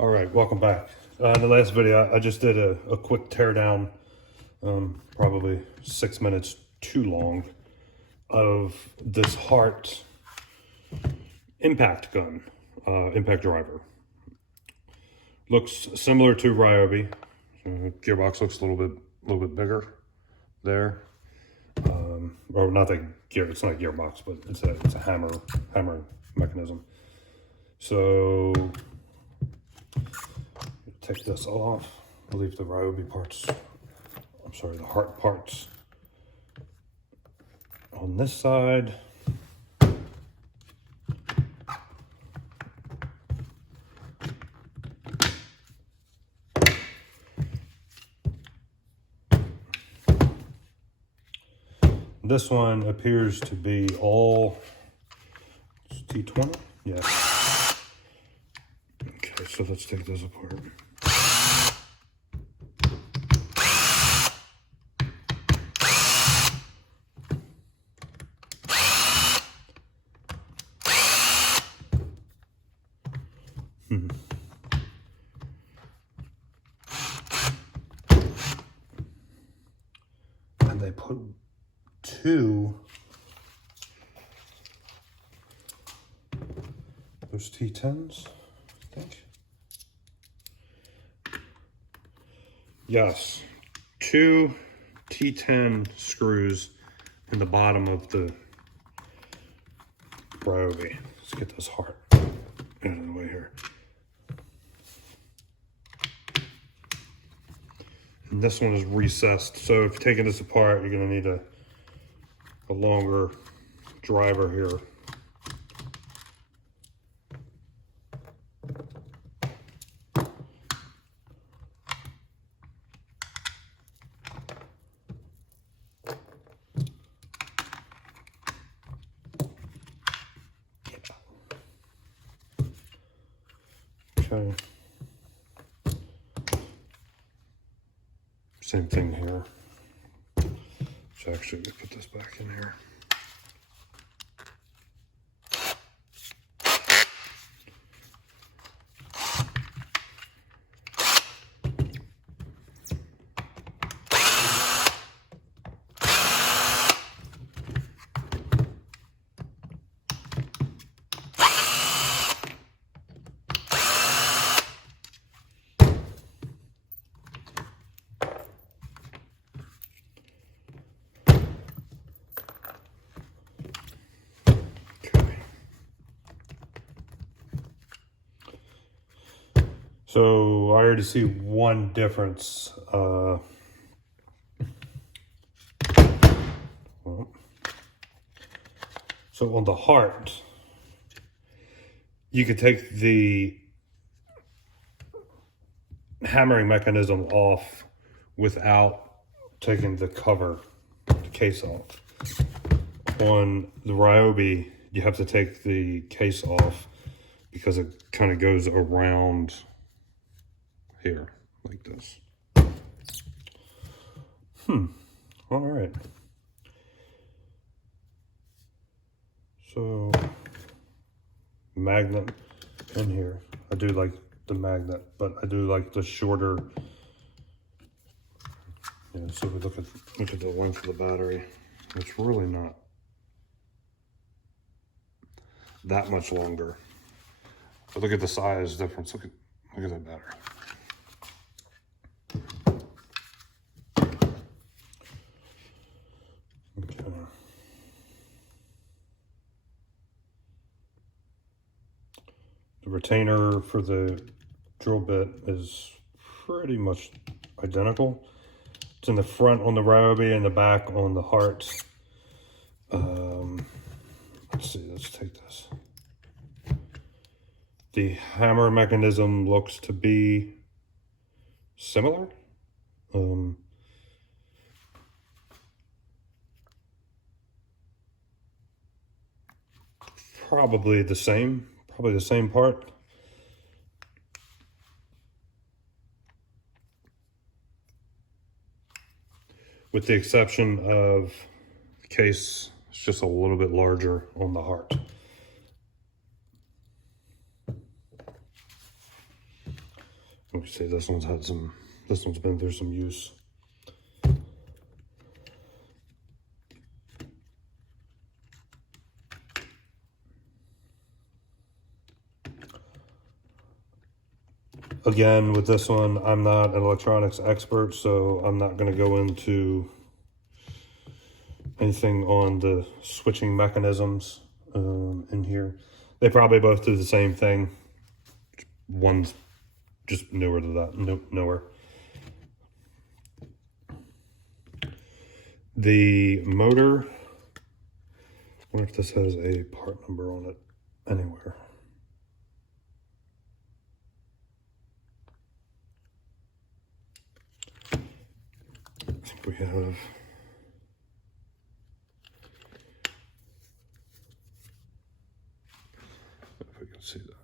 All right, welcome back. In the last video, I just did a quick teardown, probably 6 minutes too long, of this HART impact gun, impact driver. Looks similar to Ryobi. Gearbox looks a little bit bigger there. Or not the gear, it's not a gearbox, but it's a hammer mechanism. So take this off. I'll leave the Ryobi parts, I'm sorry, the HART parts on this side. This one appears to be all T20. Yeah. Okay, so let's take this apart. And they put those T10s, I think. Yes, 2 T10 screws in the bottom of the Ryobi. Let's get this HART out of the way here. And this one is recessed, so if you're taking this apart, you're going to need a longer driver here. Okay. Same thing here. So actually, we put this back in here. So I already see one difference. So on the HART, you could take the hammering mechanism off without taking the cover, the case off. On the Ryobi, you have to take the case off because it kind of goes around here like this. All right. So magnet in here. I do like the magnet, but I do like the shorter. Yeah, so we look at the length of the battery. It's really not that much longer. But look at the size difference. Look at that battery. Okay. The retainer for the drill bit is pretty much identical. It's in the front on the Ryobi and the back on the HART. Let's see, let's take this. The hammer mechanism looks to be similar. Probably the same part. With the exception of the case, it's just a little bit larger on the HART. Let me see, this one's been through some use. Again, with this one, I'm not an electronics expert, so I'm not going to go into anything on the switching mechanisms in here. They probably both do the same thing. One's just newer to that, newer. The motor, I wonder if this has a part number on it anywhere. I think we have. If we can see that.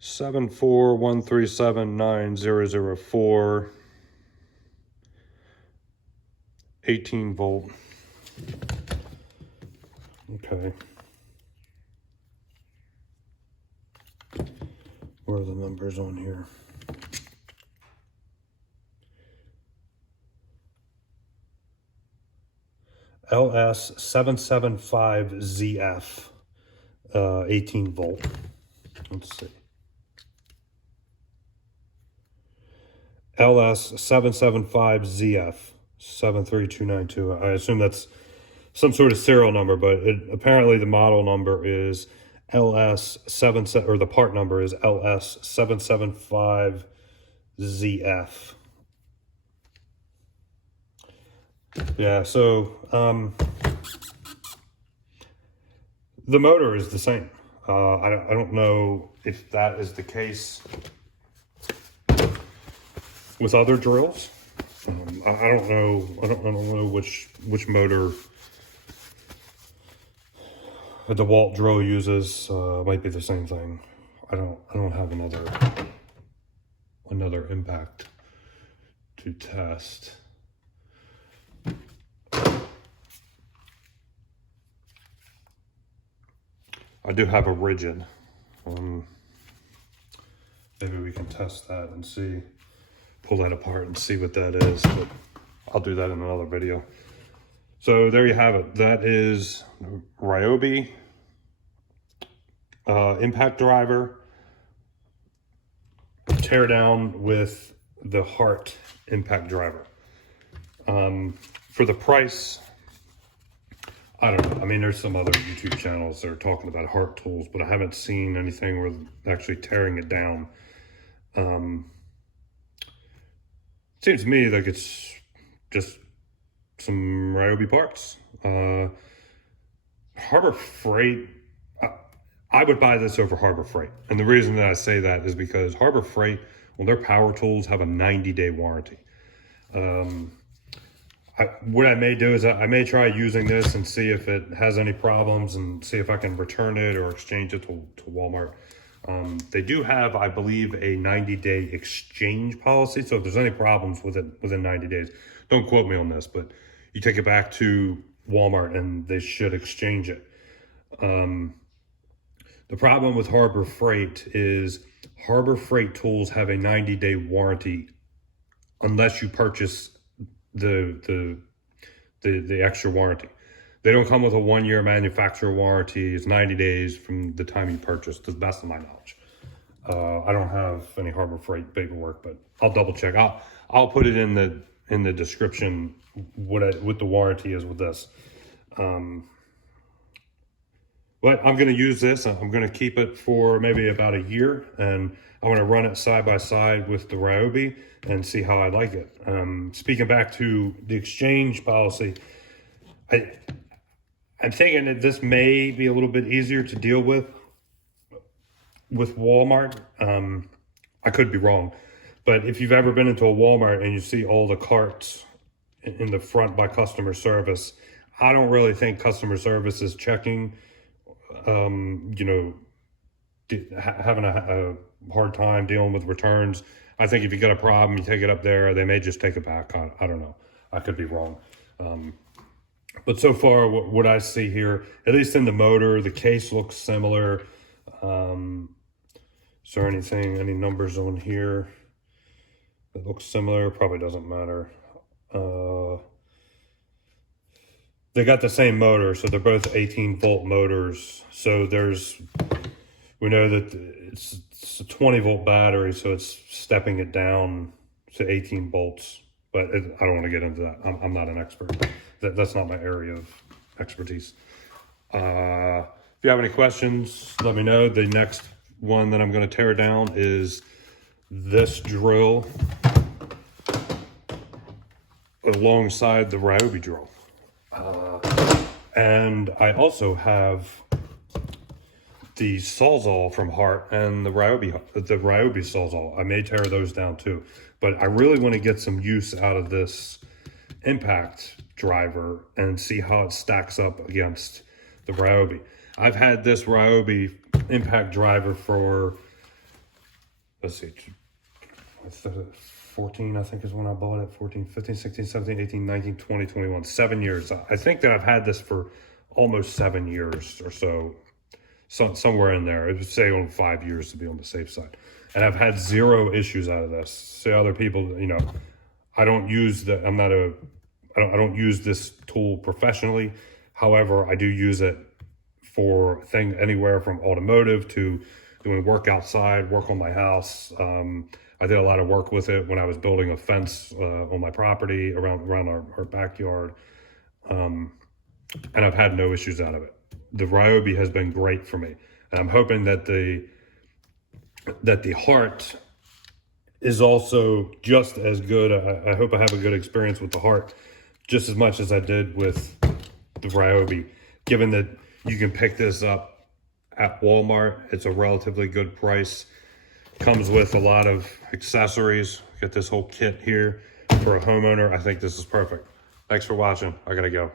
Seven 4137904 18-volt. Okay. What are the numbers on here? LS775ZF, 18-volt. Let's see. LS775ZF 73292. I assume that's some sort of serial number, but apparently the model number is LS7, or the part number is LS775ZF. Yeah, so the motor is the same. I don't know if that is the case with other drills. I don't know. I don't know which motor a DeWalt drill uses. Might be the same thing. I don't have another impact to test. I do have a rigid. Maybe we can test that and see. Pull that apart and see what that is, but I'll do that in another video. So there you have it. That is Ryobi impact driver tear down with the HART impact driver. For the price, I don't know. I mean, there's some other YouTube channels that are talking about HART tools, but I haven't seen anything where actually tearing it down. Seems to me like it's just some Ryobi parts. Harbor Freight, I would buy this over Harbor Freight. And the reason that I say that is because Harbor Freight, well, their power tools have a 90-day warranty. What I may do is I may try using this and see if it has any problems and see if I can return it or exchange it to Walmart. They do have, I believe, a 90-day exchange policy. So if there's any problems with it within 90 days, don't quote me on this, but you take it back to Walmart and they should exchange it. The problem with Harbor Freight is Harbor Freight tools have a 90-day warranty unless you purchase the extra warranty. They don't come with a 1-year manufacturer warranty. It's 90 days from the time you purchase, to the best of my knowledge. I don't have any Harbor Freight paperwork, but I'll double check. I'll put it in the description what the warranty is with this. But I'm going to use this. I'm going to keep it for maybe about a year, and I want to run it side by side with the Ryobi and see how I like it. Speaking back to the exchange policy, I'm thinking that this may be a little bit easier to deal with Walmart. I could be wrong, but if you've ever been into a Walmart and you see all the carts in the front by customer service. I don't really think customer service is checking, you know, having a hard time dealing with returns. I think if you got a problem, you take it up there, they may just take it back. I don't know. I could be wrong. But so far, what I see here, at least in the motor, the case looks similar. Is there any numbers on here that looks similar? Probably doesn't matter. They got the same motor, so they're both 18-volt motors. So we know that it's a 20-volt battery, so it's stepping it down to 18 volts. But I don't want to get into that. I'm not an expert. That's not my area of expertise. If you have any questions, let me know. The next one that I'm going to tear down is this drill alongside the Ryobi drill. And I also have the Sawzall from HART and the Ryobi Sawzall. I may tear those down too, but I really want to get some use out of this impact driver and see how it stacks up against the Ryobi. I've had this Ryobi impact driver for, let's see, 14, I think is when I bought it. 14, 15, 16, 17, 18, 19, 20, 21, 7 years. I think that I've had this for almost 7 years or so, somewhere in there. I would say on 5 years to be on the safe side. And I've had 0 issues out of this. See, other people, you know, I don't use I don't use this tool professionally. However, I do use it for anywhere from automotive to doing work outside, work on my house. I did a lot of work with it when I was building a fence on my property around our backyard. And I've had no issues out of it. The Ryobi has been great for me. And I'm hoping that the HART is also just as good. I hope I have a good experience with the HART, just as much as I did with the Ryobi, given that you can pick this up at Walmart. It's a relatively good price. Comes with a lot of accessories. Get this whole kit here for a homeowner. I think this is perfect. Thanks for watching. I gotta go.